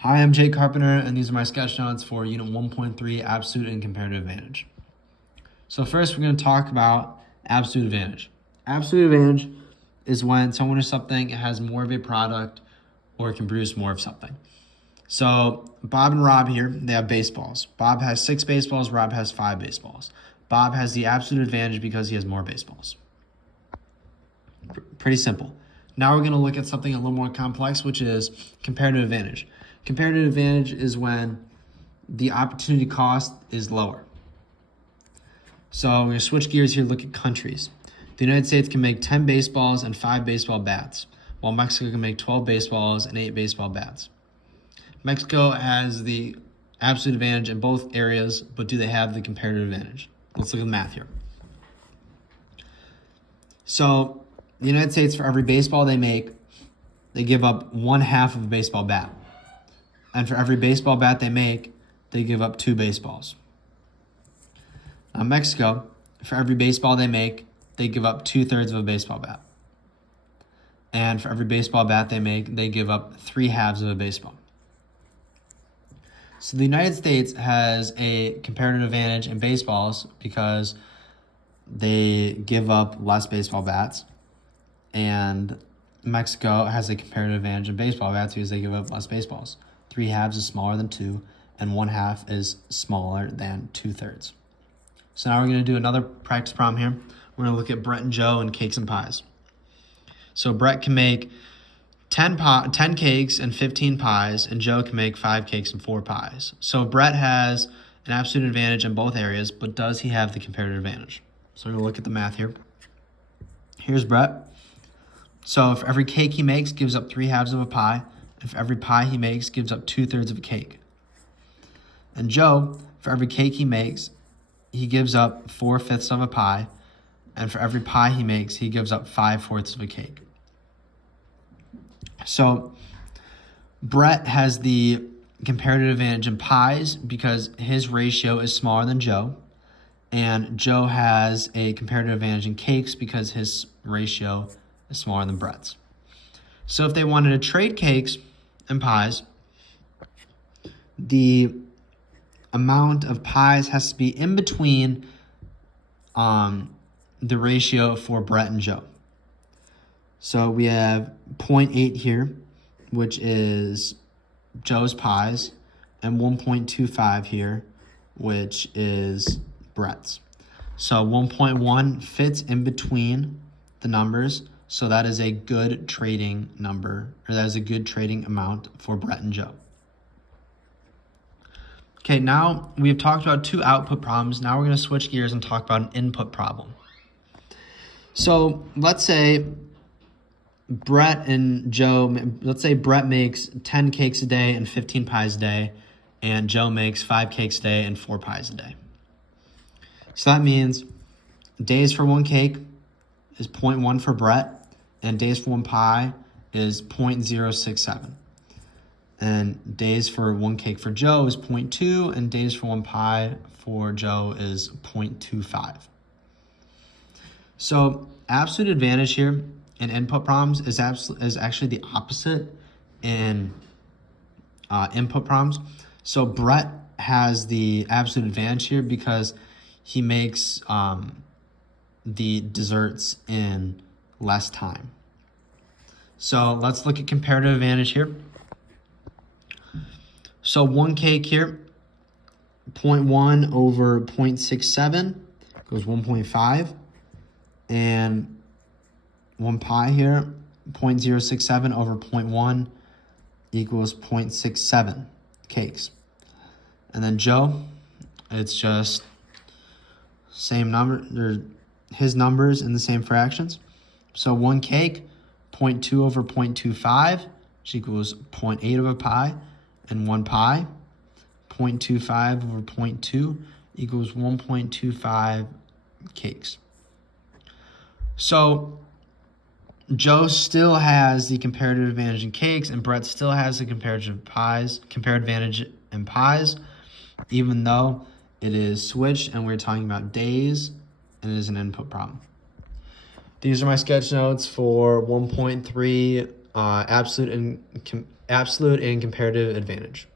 Hi, I'm Jake Carpenter, and these are my sketch notes for Unit 1.3, Absolute and Comparative Advantage. So first, we're going to talk about absolute advantage. Absolute advantage is when someone or something has more of a product or can produce more of something. So Bob and Rob here, they have baseballs. Bob has 6 baseballs, Rob has 5 baseballs. Bob has the absolute advantage because he has more baseballs. Pretty simple. Now we're going to look at something a little more complex, which is comparative advantage. Comparative advantage is when the opportunity cost is lower. So we're going to switch gears here, look at countries. The United States can make 10 baseballs and 5 baseball bats, while Mexico can make 12 baseballs and 8 baseball bats. Mexico has the absolute advantage in both areas, but do they have the comparative advantage? Let's look at the math here. So the United States, for every baseball they make, they give up 1/2 of a baseball bat. And for every baseball bat they make, they give up 2 baseballs. Now Mexico, for every baseball they make, they give up 2/3 of a baseball bat. And for every baseball bat they make, they give up 3/2 of a baseball. So the United States has a comparative advantage in baseballs because they give up less baseball bats, and Mexico has a comparative advantage in baseball bats because they give up less baseballs. 3/2 is smaller than 2, and 1/2 is smaller than 2/3. So now we're going to do another practice problem here. We're going to look at Brett and Joe and cakes and pies. So Brett can make 10 cakes and 15 pies, and Joe can make 5 cakes and 4 pies. So Brett has an absolute advantage in both areas, but does he have the comparative advantage? So we're going to look at the math here. Here's Brett. So if every cake he makes gives up 3/2 of a pie, if every pie he makes gives up 2/3 of a cake. And Joe, for every cake he makes, he gives up 4/5 of a pie, and for every pie he makes, he gives up 5/4 of a cake. So Brett has the comparative advantage in pies because his ratio is smaller than Joe, and Joe has a comparative advantage in cakes because his ratio is smaller than Brett's. So if they wanted to trade cakes and pies, the amount of pies has to be in between the ratio for Brett and Joe. So we have 0.8 here, which is Joe's pies, and 1.25 here, which is Brett's. So 1.1 fits in between the numbers, so that is a good trading number, or that is a good trading amount for Brett and Joe. Okay, now we've talked about 2 output problems. Now we're going to switch gears and talk about an input problem. So let's say Brett makes 10 cakes a day and 15 pies a day, and Joe makes 5 cakes a day and 4 pies a day. So that means days for 1 cake is 0.1 for Brett, and days for 1 pie is 0.067. And days for 1 cake for Joe is 0.2, and days for 1 pie for Joe is 0.25. So absolute advantage here in input problems is actually the opposite in input problems. So Brett has the absolute advantage here because he makes the desserts in less time. So let's look at comparative advantage here. So 1 cake here, 0.1 over 0.67 goes 1.5. And 1 pie here, 0.067 over 0.1 equals 0.67 cakes. And then Joe, it's just same number, his numbers in the same fractions. So 1 cake, 0.2 over 0.25, which equals 0.8 of a pie. And 1 pie, 0.25 over 0.2 equals 1.25 cakes. So Joe still has the comparative advantage in cakes, and Brett still has the comparative advantage in pies, even though it is switched and we're talking about days and it is an input problem. These are my sketch notes for 1.3 absolute and absolute and comparative advantage.